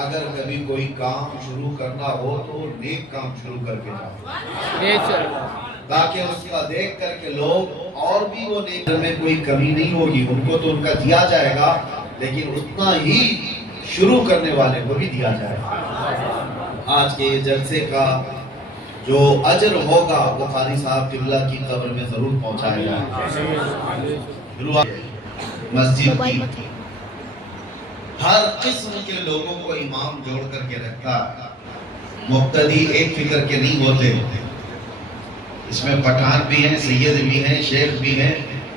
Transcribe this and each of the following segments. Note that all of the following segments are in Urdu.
اگر کبھی کوئی کام شروع کرنا ہو تو نیک کام شروع کر کے جاؤ، تاکہ اس کا دیکھ کر کے لوگ اور بھی وہ نیک میں کوئی کمی نہیں ہوگی، ان کو تو ان کا دیا جائے گا لیکن اتنا ہی شروع کرنے والے کو بھی دیا جائے گا۔ آج کے یہ جلسے کا جو اجر ہوگا وہ قاری صاحب قبلہ کی قبر میں ضرور پہنچایا جائے گا۔ مسجد کی ہر قسم کے لوگوں کو امام جوڑ کر کے رکھتا ہے، مقتدی ایک فکر کے نہیں ہوتے، اس میں پٹھان بھی ہیں، سید بھی ہیں، شیخ بھی ہیں،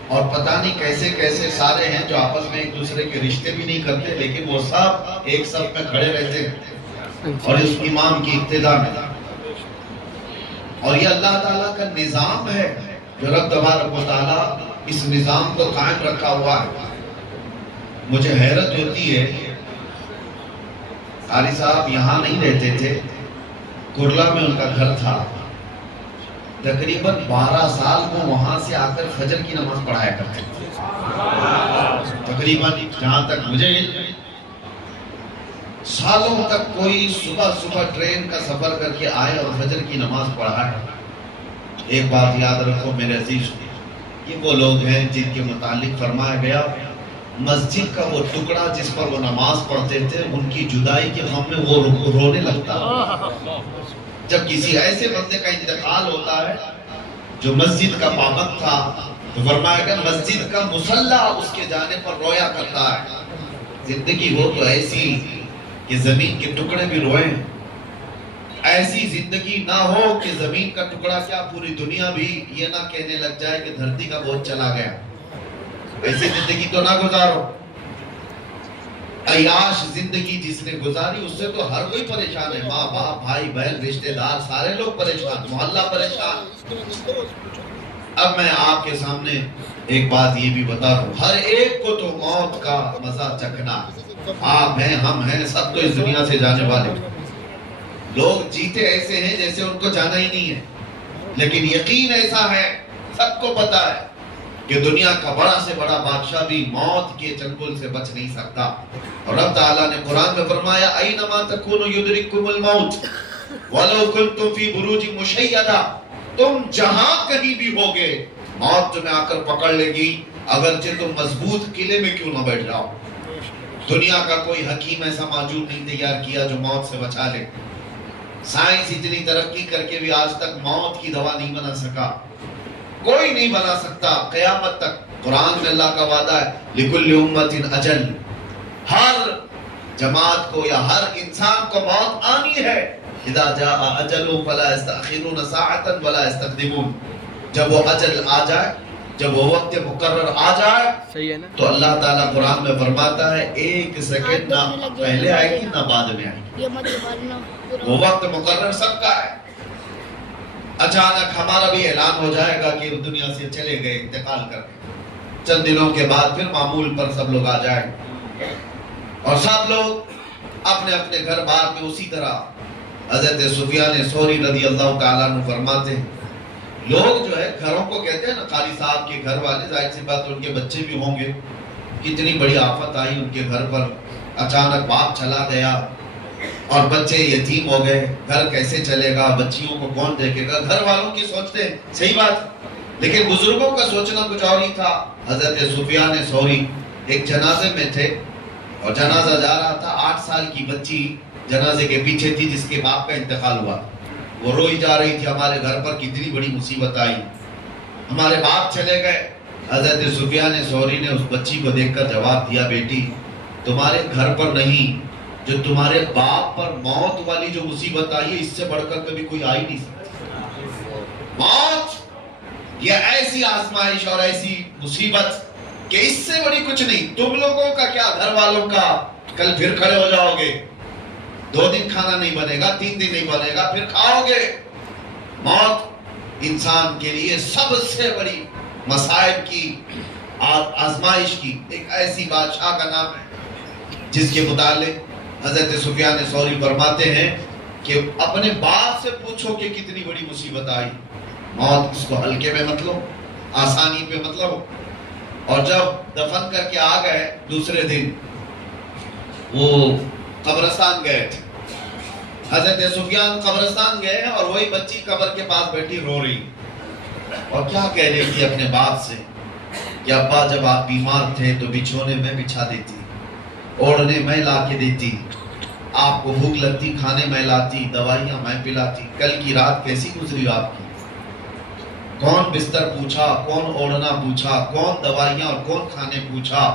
اور پتہ نہیں کیسے کیسے سارے ہیں جو آپس میں ایک دوسرے کے رشتے بھی نہیں کرتے، لیکن وہ سب ایک صف میں کھڑے رہتے ہیں اور اس امام کی اقتداء میں۔ اور یہ اللہ تعالیٰ کا نظام ہے جو رب تبارک و تعالیٰ اس نظام کو قائم رکھا ہوا ہے۔ مجھے حیرت ہوتی ہے، قاری صاحب یہاں نہیں رہتے تھے، کرلا میں ان کا گھر تھا، تقریباً 12 سال کو وہاں سے آ کر فجر کی نماز پڑھایا کرتے تھے۔ تقریباً جہاں تک مجھے علم ہے، سالوں تک کوئی صبح ٹرین کا سفر کر کے آئے اور فجر کی نماز پڑھائے۔ ایک بات یاد رکھو میرے عزیز، یہ وہ لوگ ہیں جن کے متعلق فرمایا گیا مسجد کا وہ ٹکڑا جس پر وہ نماز پڑھتے تھے، ان کی جدائی کے غم میں وہ رونے لگتا۔ جب کسی ایسے بندے کا انتقال ہوتا ہے جو مسجد کا پابند تھا تو فرمایا گیا مسجد کا مصلی اس کے جانے پر رویا کرتا ہے۔ زندگی ہو تو ایسی کہ زمین کے ٹکڑے بھی روئیں، ایسی زندگی نہ ہو کہ زمین کا ٹکڑا کیا پوری دنیا بھی یہ نہ کہنے لگ جائے کہ دھرتی کا بوجھ چلا گیا۔ ایسی زندگی تو نہ گزارو۔ عیاش زندگی جس نے گزاری اس سے تو ہر کوئی پریشان ہے، ماں باپ بھائی بہن رشتہ دار سارے لوگ پریشان، محلہ پریشان۔ اب میں آپ کے سامنے ایک بات یہ بھی بتا رہا ہوں، ہر ایک کو تو موت کا مزہ چکھنا، آپ ہیں ہم ہیں سب تو اس دنیا سے جانے والے۔ لوگ جیتے ایسے ہیں جیسے ان کو جانا ہی نہیں ہے، لیکن یقین ایسا ہے، سب کو پتا ہے کہ دنیا کا بڑا سے بڑا بادشاہ بھی موت کے چنگل سے بچ نہیں سکتا۔ اور رب تعالیٰ نے قرآن میں فرمایا اینما تکونوا یدرککم الموت ولو کنتم فی بروج مشیدہ، تم جہاں کہیں بھی ہوگے موت تمہیں آ کر پکڑ لے گی، اگرچہ تم مضبوط قلعے میں کیوں نہ بیٹھ جاؤ۔ دنیا کا کوئی حکیم ایسا موجود نہیں تیار کیا جو موت سے بچا لے۔ سائنس اتنی ترقی کر کے بھی آج تک موت کی دوا نہیں بنا سکا، کوئی نہیں بنا سکتا قیامت تک۔ قرآن میں اللہ کا وعدہ ہے لِكُلِّ أُمَّةٍ أَجَلٌ، ہر جماعت کو یا ہر انسان کو موت آنی ہے۔ اذا جاء اجلهم فلا يستأخرون ساعة ولا يستقدمون، جب وہ اجل آ جائے، جب وہ وقت مقرر آ جائے تو اللہ تعالیٰ قرآن میں فرماتا ہے ایک سیکنڈ نہ پہلے آئے گی نہ بعد میں آئے گی، وہ وقت مقرر سب کا ہے۔ اچانک ہمارا بھی اعلان ہو جائے گا کہ دنیا سے چلے گئے انتقال کر کے، چند دنوں کے بعد پھر معمول پر سب لوگ آ جائیں اور سب لوگ اپنے اپنے گھر بار میں اسی طرح۔ حضرت سفیان ثوری رضی اللہ تعالیٰ عنہ فرماتے ہیں لوگ جو ہے گھروں کو کہتے ہیں نا، قاری صاحب کے گھر والے، ظاہر سی بات ان کے بچے بھی ہوں گے، کتنی بڑی آفت آئی ان کے گھر پر، اچانک باپ چلا گیا اور بچے یتیم ہو گئے، گھر کیسے چلے گا، بچیوں کو کون دیکھے گا، گھر والوں کی سوچتے ہیں صحیح بات، لیکن بزرگوں کا سوچنا کچھ اور ہی تھا۔ حضرت سفیان ثوری ایک جنازے میں تھے اور جنازہ جا رہا تھا، 8 سال کی بچی جنازے کے پیچھے تھی جس کے باپ کا انتقال ہوا، وہ روئی جا رہی تھی ہمارے گھر پر کتنی بڑی مصیبت آئی، ہمارے باپ چلے گئے۔ حضرت سفیان ثوری نے اس بچی کو دیکھ کر جواب دیا بیٹی تمہارے گھر پر نہیں، جو تمہارے باپ پر موت والی جو مصیبت آئی ہے اس سے بڑھ کر کبھی کوئی آئی نہیں سکتی۔ موت یہ ایسی آزمائش اور ایسی مصیبت کہ اس سے بڑی کچھ نہیں، تم لوگوں کا کیا گھر والوں کا، کل پھر کھڑے ہو جاؤ گے، 2 دن کھانا نہیں بنے گا، 3 دن نہیں بنے گا، پھر کھاؤ گے۔ موت انسان کے لیے سب سے بڑی مصائب کی آزمائش کی ایک ایسی بادشاہ کا نام ہے جس کے متعلق حضرت سفیان ثوری فرماتے ہیں کہ اپنے باپ سے پوچھو کہ کتنی بڑی مصیبت آئی، موت اس کو ہلکے میں مت لو، آسانی پہ مت لو۔ اور جب دفن کر کے آ گئے دوسرے دن وہ قبرستان گئے تھے. حضرت سفیان قبرستان گئے اور وہی بچی قبر کے پاس بیٹھی رو رہی اور کیا کہہ رہی تھی اپنے باپ سے کہ ابا جب آپ بیمار تھے تو بچھونے میں بچھا دیتی, اوڑھنے میں لا کے دیتی, آپ کو بھوک لگتی کھانے میں لاتی, دوائیاں میں پلاتی. کل کی رات کیسی گزری آپ کی؟ کون بستر پوچھا, کون اوڑھنا پوچھا, کون دوائیاں اور کون کھانے پوچھا؟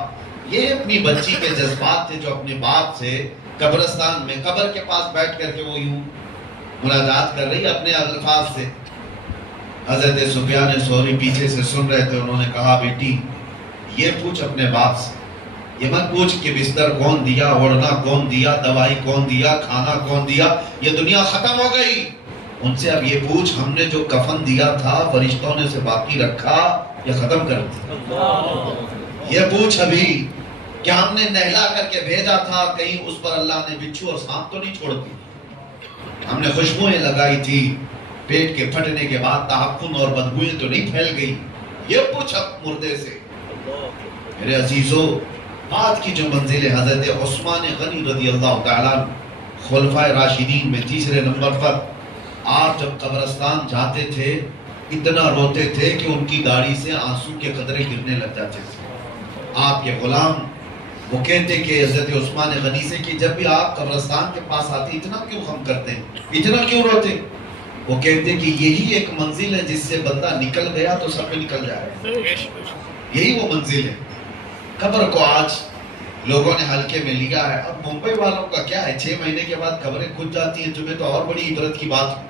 یہ اپنی بچی کے جذبات تھے جو اپنے باپ سے قبرستان میں قبر کے پاس بیٹھ کر کے وہ یوں مناجات کر رہی اپنے الفاظ سے. حضرت سفیان ثوری پیچھے سے سن رہے تھے. انہوں نے کہا بیٹی یہ پوچھ اپنے باپ سے, یہ مت پوچھ کہ بستر کون دیا, اوڑھنا کون دیا, دوائی کون دیا, کھانا کون دیا. یہ دنیا ختم ہو گئی. ان سے اب یہ پوچھ ہم نے جو کفن دیا تھا فرشتوں نے اسے باقی رکھا یا ختم کر دیا؟ یہ پوچھ ابھی کہ ہم نے نہلا کر کے بھیجا تھا, کہیں اس پر اللہ نے بچھو اور سانپ تو نہیں چھوڑ دی؟ ہم نے خوشبوئیں لگائی تھی, پیٹ کے پھٹنے کے بعد تعفن اور بدبوئیں تو نہیں پھیل گئی؟ یہ پوچھ اب مردے سے. میرے عزیزو, بعد کی جو منزل حضرت عثمان غنی رضی اللہ تعالیٰ خلفائے راشدین میں تیسرے نمبر پر, آپ جب قبرستان جاتے تھے اتنا روتے تھے کہ ان کی داڑھی سے آنسو کے قطرے گرنے لگ جاتے تھے. آپ کے غلام وہ کہتے کہ حضرت عثمان غنی سے کہ جب بھی آپ قبرستان کے پاس آتے اتنا کیوں غم کرتے ہیں, اتنا کیوں روتے؟ وہ کہتے کہ یہی ایک منزل ہے جس سے بندہ نکل گیا تو سب میں نکل جائے. یہی وہ منزل ہے. قبر کو آج لوگوں نے ہلکے میں لیا ہے. اب ممبئی والوں کا کیا ہے, 6 مہینے کے بعد قبریں کھج جاتی ہیں. تمہیں تو اور بڑی عبرت کی بات ہے.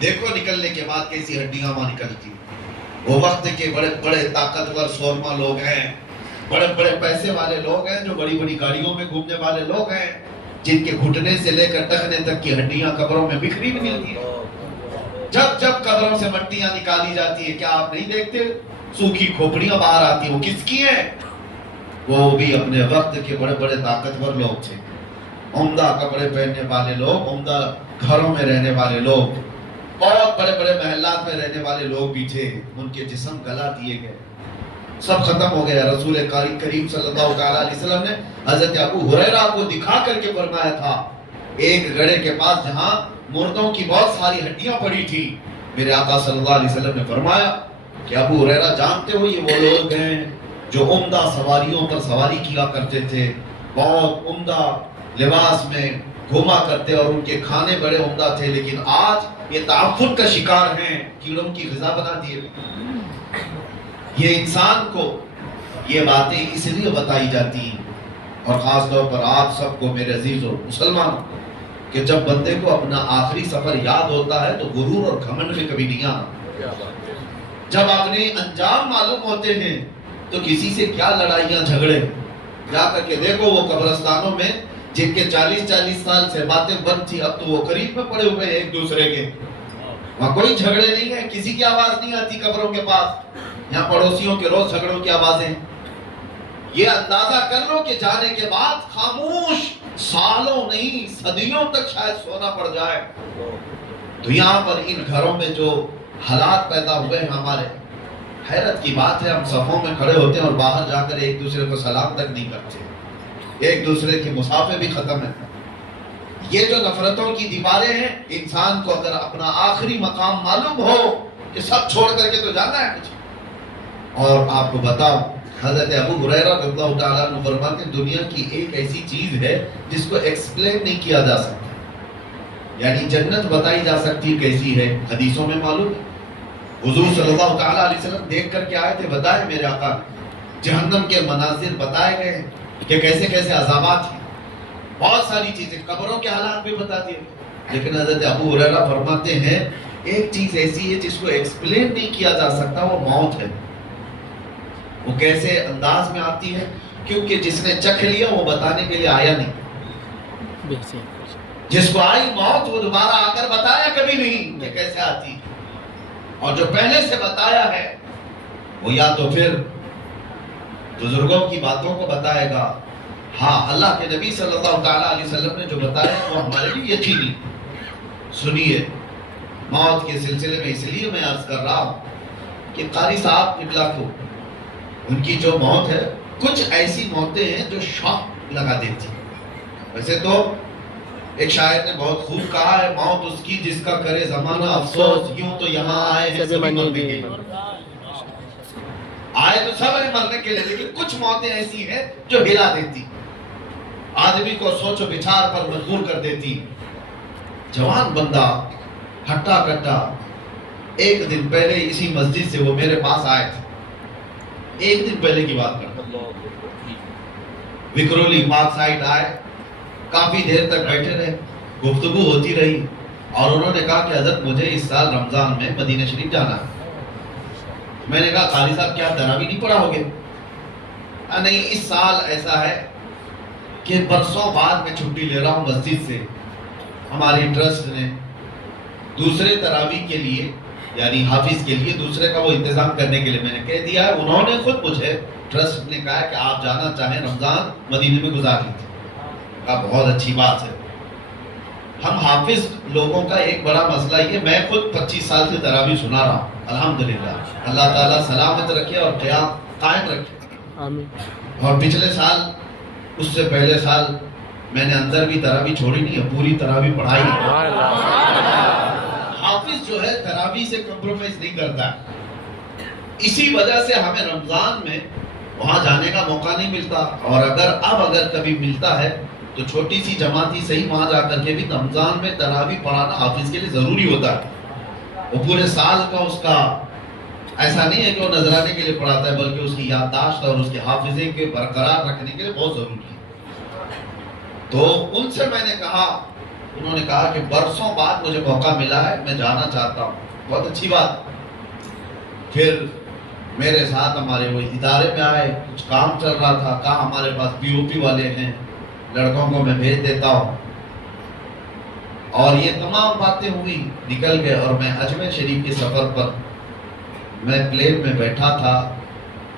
دیکھو نکلنے کے بعد کیسی ہڈیاں وہاں نکلتی. وہ وقت کے بڑے بڑے طاقتور سورما لوگ ہیں, بڑے بڑے پیسے والے لوگ ہیں, جو بڑی بڑی گاڑیوں میں گھومنے والے لوگ ہیں, جن کے گھٹنے سے لے کر ٹخنے تک کی ہڈیاں قبروں میں بکھری بھی ملتی ہیں. جب جب قبروں سے مٹیاں نکالی جاتی ہیں, کیا آپ نہیں دیکھتے سوکھی کھوپڑیاں باہر آتی ہیں؟ وہ کس کی ہیں؟ وہ بھی اپنے وقت کے بڑے بڑے طاقتور لوگ تھے, عمدہ کپڑے پہننے والے لوگ, عمدہ گھروں میں رہنے والے لوگ, بہت بڑے بڑے محلات میں رہنے والے لوگ بھی تھے. ان کے جسم گلا دیے گئے, سب ختم ہو گیا. رسول کریم صلی اللہ علیہ وسلم نے حضرت ابو ہریرہ کو دکھا کر کے فرمایا تھا, ایک گڑھے کے پاس جہاں مردوں کی بہت ساری ہڈیاں پڑی تھی, میرے آقا صلی اللہ علیہ وسلم نے فرمایا کہ ابو ہریرہ جانتے ہو یہ وہ لوگ ہیں جو عمدہ سواریوں پر سواری کیا کرتے تھے, بہت عمدہ لباس میں گھوما کرتے اور ان کے کھانے بڑے عمدہ تھے, لیکن آج یہ تعفن کا شکار ہیں, کیڑوں کی غذا بنا دیے. یہ انسان کو یہ باتیں اس لیے بتائی جاتی ہیں, اور خاص طور پر آپ سب کو میرے عزیزوں مسلمانوں, کہ جب بندے کو اپنا آخری سفر یاد ہوتا ہے تو غرور اور گھمنڈ میں کبھی نہیں آنا. جب اپنے انجام معلوم ہوتے ہیں تو کسی سے کیا لڑائیاں جھگڑے. جا کر کے دیکھو وہ قبرستانوں میں جن کے 40 سال سے باتیں بند تھی, اب تو وہ قریب میں پڑے ہوئے ایک دوسرے کے, وہاں کوئی جھگڑے نہیں ہے, کسی کی آواز نہیں آتی قبروں کے پاس. یہاں پڑوسیوں کے روز جھگڑوں کی آوازیں. یہ اندازہ کر لو کہ جانے کے بعد خاموش سالوں نہیں صدیوں تک شاید سونا پڑ جائے. تو یہاں پر ان گھروں میں جو حالات پیدا ہوئے ہیں ہمارے, حیرت کی بات ہے, ہم صفوں میں کھڑے ہوتے ہیں اور باہر جا کر ایک دوسرے کو سلام تک نہیں کرتے, ایک دوسرے کے مسافے بھی ختم ہیں. یہ جو نفرتوں کی دیواریں ہیں, انسان کو اگر اپنا آخری مقام معلوم ہو کہ سب چھوڑ کر کے تو جانا ہے کچھ. اور آپ کو بتاؤ, حضرت ابو ہریرہ رضی اللہ تعالیٰ عنہ فرماتے ہیں دنیا کی ایک ایسی چیز ہے جس کو ایکسپلین نہیں کیا جا سکتا. یعنی جنت بتائی جا سکتی کیسی ہے, حدیثوں میں معلوم ہے. حضور صلی اللہ تعالیٰ علیہ وسلم دیکھ کر کے آئے تھے, بتائے میرے آقا, جہنم کے مناظر بتائے گئے کہ کیسے کیسے عذابات ہیں, بہت ساری چیزیں, قبروں کے حالات بھی بتا دیے. لیکن حضرت ابو ہریرہ فرماتے ہیں ایک چیز ایسی ہے جس کو ایکسپلین نہیں کیا جا سکتا, وہ موت ہے. وہ کیسے انداز میں آتی ہے, کیونکہ جس نے چکھ لیا وہ بتانے کے لیے آیا نہیں. جس کو آئی موت وہ دوبارہ آ کر بتایا کبھی نہیں کہ کیسے آتی. اور جو پہلے سے بتایا ہے وہ یا تو پھر بزرگوں کی باتوں کو بتائے گا, ہاں اللہ کے نبی صلی اللہ تعالیٰ علیہ وسلم نے جو بتایا وہ ہمارے لیے یقینی. سنیے, موت کے سلسلے میں اس لیے میں عرض کر رہا ہوں کہ قاری صاحب قبلہ کو ان کی جو موت ہے, کچھ ایسی موتیں ہیں جو شوق لگا دیتی. ویسے تو ایک شاعر نے بہت خوب کہا ہے، موت اس کی جس کا کرے زمانہ افسوس، یوں تو یہاں آئے ہیں سبھی مرنے کے لیے، آئے تو سب ہیں مرنے کے لیے، لیکن کچھ موتیں ایسی ہیں جو ہلا دیتی، آدمی کو سوچ و بچار پر مجبور کر دیتی۔ جوان بندہ ہٹا کٹا، ایک دن پہلے اسی مسجد سے وہ میرے پاس آئے تھے، ایک دن پہلے کی بات کرتا ہوں، وکرولی پارک سائٹ آئے، کافی دیر تک بیٹھے رہے، گفتگو ہوتی رہی، اور انہوں نے کہا کہ حضرت مجھے اس سال رمضان میں مدینہ شریف جانا ہے۔ میں نے کہا قاری صاحب کیا تراویح نہیں پڑھا ہوگے؟ نہیں، اس سال ایسا ہے کہ برسوں بعد میں چھٹی لے رہا ہوں مسجد سے، ہماری ٹرسٹ نے دوسرے تراویح کے لیے یعنی حافظ کے لیے دوسرے کا وہ انتظام کرنے کے لیے میں نے کہہ دیا ہے، انہوں نے خود مجھے ٹرسٹ نے کہا کہ آپ جانا چاہیں رمضان مدینے میں گزار لیجیے۔ کہا بہت اچھی بات ہے۔ ہم حافظ لوگوں کا ایک بڑا مسئلہ یہ، میں خود 25 سال سے تراویح سنا رہا ہوں، الحمدللہ، اللہ تعالیٰ سلامت رکھے اور قیام قائم رکھے۔ آمین۔ اور پچھلے سال، اس سے پہلے سال میں نے اندر بھی تراویح چھوڑی نہیں ہے، پوری تراویح پڑھائی ہے۔ حافظ جو ہے تراویح سے کمپرومائز نہیں کرتا ہے، اسی وجہ سے ہمیں رمضان میں وہاں جانے کا موقع نہیں ملتا، اور اگر کبھی ملتا ہے تو چھوٹی سی جماعت ہی صحیح، وہاں جا کر کے بھی رمضان میں تراویح پڑھانا حافظ کے لیے ضروری ہوتا ہے۔ وہ پورے سال کا اس کا ایسا نہیں ہے کہ وہ نذرانے کے لیے پڑھاتا ہے، بلکہ اس کی یادداشت اور اس کے حافظے کے برقرار رکھنے کے لیے بہت ضروری ہے۔ تو ان سے میں نے کہا، انہوں نے کہا کہ برسوں بعد مجھے موقع ملا ہے، میں جانا چاہتا ہوں۔ بہت اچھی بات۔ پھر میرے ساتھ ہمارے وہ ادارے میں آئے، کچھ کام چل رہا تھا، کہا ہمارے پاس پی او پی والے ہیں، لڑکوں کو میں بھیج دیتا ہوں، اور یہ تمام باتیں ہوئی، نکل گئے، اور میں اجمیر شریف کے سفر پر میں پلین میں بیٹھا تھا،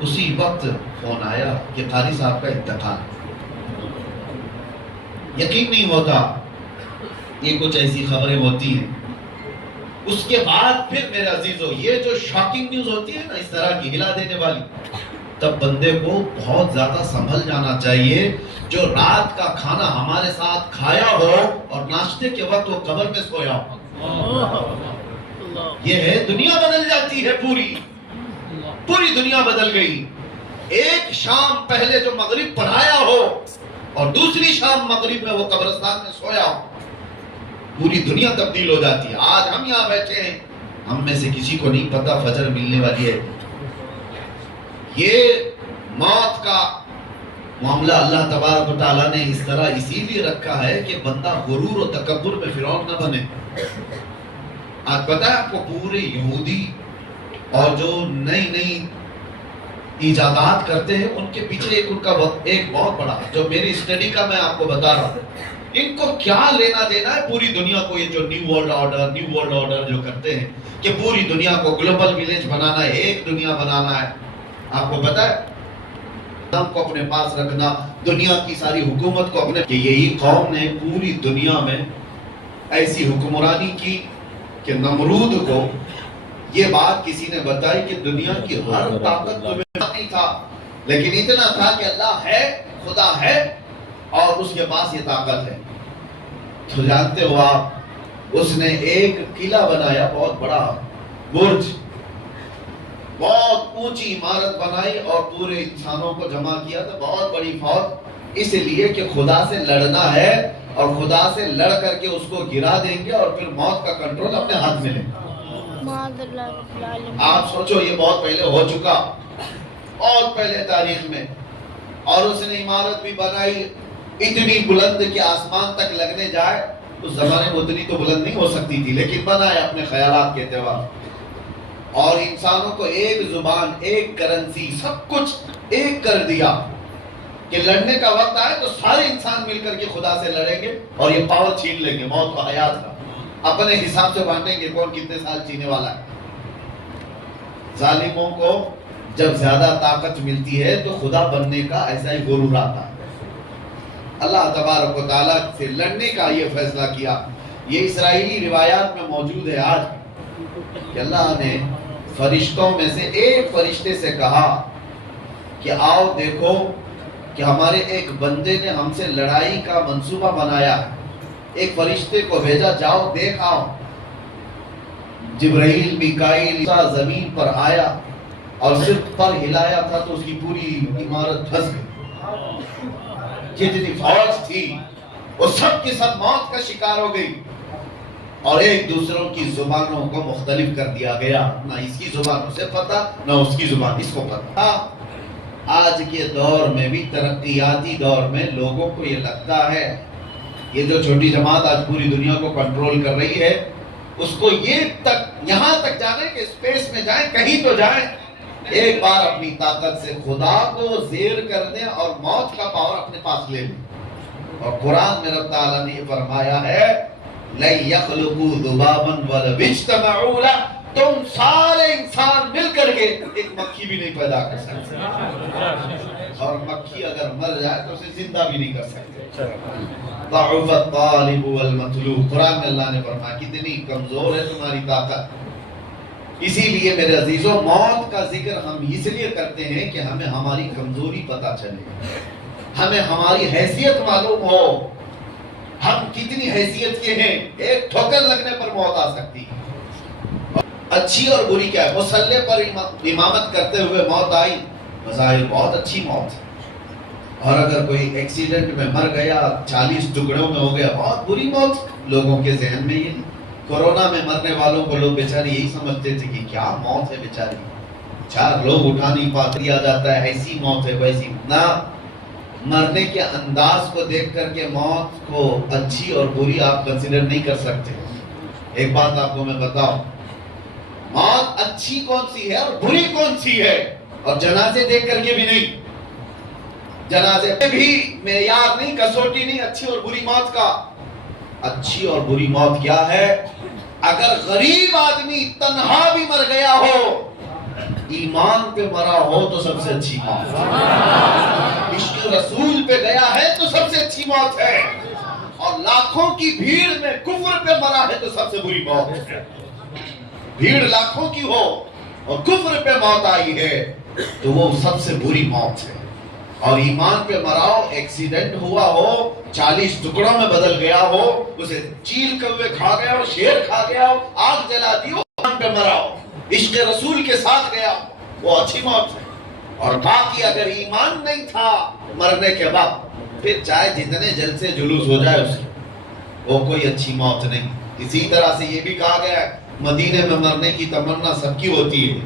اسی وقت فون آیا کہ قاری صاحب کا انتقال۔ یقین نہیں ہوتا، یہ کچھ ایسی خبریں ہوتی ہیں۔ اس کے بعد پھر میرے عزیزو، یہ جو شاکنگ نیوز ہوتی ہے نا اس طرح کی ہلا دینے والی، تب بندے کو بہت زیادہ سنبھل جانا چاہیے۔ جو رات کا کھانا ہمارے ساتھ کھایا ہو اور ناشتے کے وقت وہ قبر میں سویا ہو، یہ ہے دنیا بدل جاتی ہے، پوری دنیا بدل گئی۔ ایک شام پہلے جو مغرب پڑھایا ہو اور دوسری شام مغرب میں وہ قبرستان میں سویا ہو، پوری دنیا تبدیل ہو جاتی ہے۔ آج ہم یہاں بیٹھے ہیں، ہم میں سے کسی کو نہیں پتا فجر ملنے والی ہے۔ یہ موت کا معاملہ اللہ تبارک و تعالیٰ نے اس طرح اسی لیے رکھا ہے کہ بندہ غرور و تکبر میں فرعون نہ بنے۔ آج پتا ہے آپ کو، پورے یہودی اور جو نئی ایجادات کرتے ہیں، ان کے پیچھے ایک بہت بڑا، جو میری اسٹڈی کا میں آپ کو بتا رہا ہوں، ان کو کیا لینا دینا ہے پوری دنیا کو، یہ جو نیو ورلڈ آرڈر جو کرتے ہیں کہ پوری دنیا کو گلوبل ولیج بنانا ہے، ایک دنیا بنانا ہے۔ آپ کو پتا ہے کو اپنے پاس رکھنا، دنیا کی ساری حکومت کو اپنے، کہ یہی قوم نے پوری دنیا میں ایسی حکمرانی کی کہ نمرود کو یہ بات کسی نے بتائی کہ دنیا کی ہر طاقت تمہیں نہیں تھا، لیکن اتنا تھا کہ اللہ ہے، خدا ہے، اور اس کے پاس یہ طاقت ہے۔ تو جانتے ہو آپ، اس نے ایک قلعہ بنایا، بہت بڑا برج، بہت اونچی عمارت بنائی، اور پورے انسانوں کو جمع کیا تھا، بہت بڑی فوج، اس لیے کہ خدا سے لڑنا ہے، اور خدا سے لڑ کر کے اس کو گرا دیں گے، اور پھر موت کا کنٹرول اپنے ہاتھ میں لیں گے۔ آپ سوچو، یہ بہت پہلے ہو چکا، بہت پہلے تاریخ میں، اور اس نے عمارت بھی بنائی اتنی بلند کہ آسمان تک لگنے جائے۔ اس زمانے میں اتنی تو بلند نہیں ہو سکتی تھی، لیکن بنایا اپنے خیالات کے اعتبار، اور انسانوں کو ایک زبان، ایک کرنسی، سب کچھ ایک کر دیا کہ لڑنے کا وقت آئے تو سارے انسان مل کر کے خدا سے لڑیں گے، اور یہ پاور چھین لیں گے، موت و حیات کا اپنے حساب سے بانٹیں گے، کون کتنے سال جینے والا ہے۔ ظالموں کو جب زیادہ طاقت ملتی ہے تو خدا بننے کا ایسا ہی غرور آتا ہے۔ اللہ تبارک و تعالیٰ سے لڑنے کا یہ فیصلہ کیا۔ یہ اسرائیلی روایات میں موجود ہے آج کہ اللہ نے فرشتوں میں سے ایک فرشتے سے کہا کہ آؤ دیکھو کہ ہمارے ایک بندے نے ہم سے لڑائی کا منصوبہ بنایا ہے، ایک فرشتے کو بھیجا، جاؤ دیکھ آؤ۔ جبرائیل میکائیل زمین پر آیا اور صرف پر ہلایا تھا تو اس کی پوری عمارت دھس گئی۔ جتنی فوج تھی وہ سب کی سب موت کا شکار ہو گئی، اور ایک دوسروں کی زبانوں کو مختلف کر دیا گیا، نہ اس کی زبان اسے پتا نہ اس کی زبان اس کو پتا۔ آج کے دور میں بھی، ترقیاتی دور میں، لوگوں کو یہ لگتا ہے یہ جو چھوٹی جماعت آج پوری دنیا کو کنٹرول کر رہی ہے، اس کو یہاں تک جانے کہ اسپیس میں جائیں، کہیں تو جائیں، ایک بار اپنی طاقت سے خدا کو زیر کر دیں اور موت کا پاور اپنے پاس لے لیں۔ اور قرآن میں رب تعالیٰ نے یہ فرمایا ہے لَن يَخْلُقُوا ذُبَابًا وَلَوِ اجْتَمَعُوا لَهُ، تم سارے انسان مل کر کے ایک مکھی بھی نہیں پیدا کر سکتے، اور مکھی اگر مر جائے تو اسے زندہ بھی نہیں کر سکتے۔ ضعف الطالب والمطلوب، قرآن میں اللہ نے فرمایا کتنی کمزور ہے تمہاری طاقت۔ اسی لیے میرے عزیزوں، موت کا ذکر ہم اس لیے کرتے ہیں کہ ہمیں ہماری کمزوری پتہ چلے، ہمیں ہماری حیثیت معلوم ہو، ہم کتنی حیثیت کے ہیں۔ ایک ٹھوکر لگنے پر موت آ سکتی ہے۔ اچھی اور بری کیا ہے؟ مصلی پر امامت کرتے ہوئے موت آئی، بظاہر بہت اچھی موت ہے، اور اگر کوئی ایکسیڈنٹ میں مر گیا، 40 ٹکڑوں میں ہو گیا، بہت بری موت۔ لوگوں کے ذہن میں یہ کورونا میں مرنے والوں کو لوگ بیچارے یہی سمجھتے تھے کہ کیا موت ہے بیچاری، 4 لوگ اٹھا نہیں پاتے، دیا جاتا ہے ایسی موت ہے ویسی نہ۔ مرنے کے انداز کو دیکھ کر کے موت کو اچھی اور بری آپ کنسیڈر نہیں کر سکتے۔ ایک بات آپ کو میں بتاؤں، موت اچھی کون سی ہے اور بری کون سی ہے، اور جنازے دیکھ کر کے بھی نہیں، جنازے میں بھی معیار نہیں، کسوٹی نہیں اچھی اور بری موت کا۔ اچھی اور بری موت کیا ہے؟ اگر غریب آدمی تنہا بھی مر گیا ہو، ایمان پہ مرا ہو تو سب سے اچھی موت، عشق رسول پہ گیا ہے تو سب سے اچھی موت ہے، اور لاکھوں کی بھیڑ میں کفر پہ مرا ہے تو سب سے بری موت ہے۔ بھیڑ لاکھوں کی ہو اور کفر پہ موت آئی ہے تو وہ سب سے بری موت ہے۔ اور ایمان پہ مراؤ، ایکسیڈنٹ ہوا ہو، 40 ٹکڑوں میں بدل گیا ہو، اسے چیل کوے کھا گیا ہو، شیر کھا گیا ہو، آگ جلا دی ہو، ایمان پہ مراؤ، عشق رسول کے ساتھ گیا ہو، وہ اچھی موت ہے۔ اور باقی اگر ایمان نہیں تھا مرنے کے بعد، پھر چاہے جتنے جلسے جلوس ہو جائے اس وہ کوئی اچھی موت نہیں۔ اسی طرح سے یہ بھی کہا گیا ہے مدینے میں مرنے کی تمنا سب کی ہوتی ہے،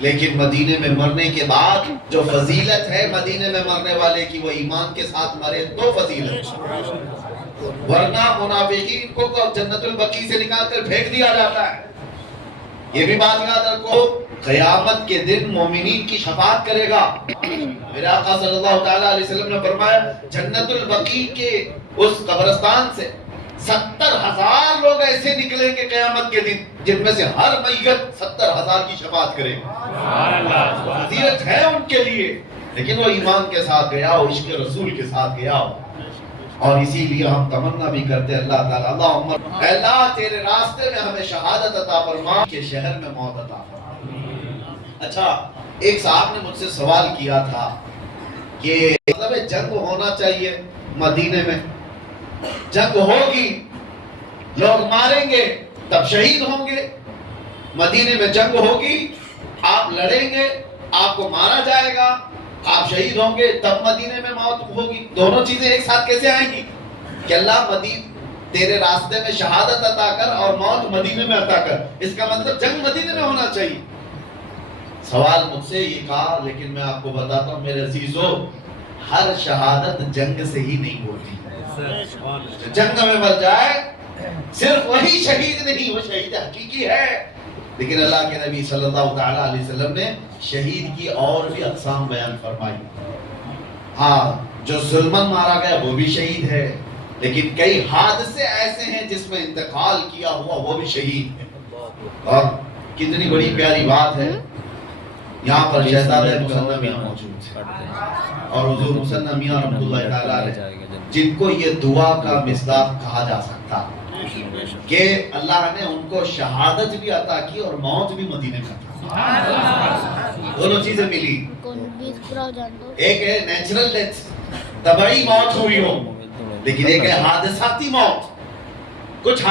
لیکن مدینے میں مرنے کے بعد جو فضیلت ہے مدینے میں مرنے والے کی، وہ ایمان کے ساتھ مرے تو فضیلت، ورنہ منافقین کو جنت البقیع سے نکال کر پھینک دیا جاتا ہے۔ یہ بھی بات یاد رکھو، قیامت کے دن مومنین کی شفاعت کرے گا۔ میرے آقا صلی اللہ تعالیٰ علیہ وسلم نے فرمایا جنت البقیع کے اس قبرستان سے 70,000 لوگ ایسے نکلیں گے قیامت کے دن، جن میں سے ہر میت 70,000 کی شفاعت کرے گا۔ فضیلت ہے ان کے لیے، لیکن وہ ایمان کے ساتھ گیا ہو، عشق رسول کے ساتھ گیا ہو۔ اور اسی لیے ہم تمنا بھی کرتے ہیں اللہ تعالیٰ، اللہ تیرے راستے میں ہمیں شہادت عطا فرما، کہ شہر میں موت عطا فرما۔ اچھا، ایک صاحب نے مجھ سے سوال کیا تھا کہ مطلب جنگ ہونا چاہیے مدینے میں، جنگ ہوگی، لوگ ماریں گے تب شہید ہوں گے، مدینے میں جنگ ہوگی، آپ لڑیں گے، آپ کو مارا جائے گا، آپ شہید ہوں گے، تب مدینے میں موت ہوگی، دونوں چیزیں ایک ساتھ کیسے آئیں گی؟ کہ اللہ تیرے راستے میں شہادت عطا کر اور موت مدینے میں عطا کر، اس کا مطلب جنگ مدینے میں ہونا چاہیے۔ سوال مجھ سے یہ کہا، لیکن میں آپ کو بتاتا ہوں میرے عزیزو، ہر شہادت جنگ سے ہی نہیں ہوتی۔ جنگ میں مر جائے صرف وہی شہید نہیں، وہ شہید حقیقی ہے، لیکن اللہ کے نبی صلی اللہ تعالیٰ علیہ وسلم نے شہید کی اور بھی اقسام بیان فرمائی۔ ہاں، جو ظلمن مارا گیا وہ بھی شہید ہے، لیکن کئی حادثے ایسے ہیں جس میں انتقال کیا ہوا وہ بھی شہید ہے۔ اور کتنی بڑی پیاری بات ہے، یہاں پر شہزادہ مسنہ میاں موجود ہے اور حضور مسنہ میاں رحمۃ اللہ تعالیٰ علیہ، جن کو یہ دعا کا مصداق کہا جا سکتا کہ اللہ نے ان کو شہادت بھی عطا کی اور موت بھی مدینے میں عطا کی، دونوں چیزیں ملی۔ ایک ہے نیچرل ڈیتھ، طبعی موت ہوئی ہو، لیکن ایک ہے حادثاتی موت، کچھ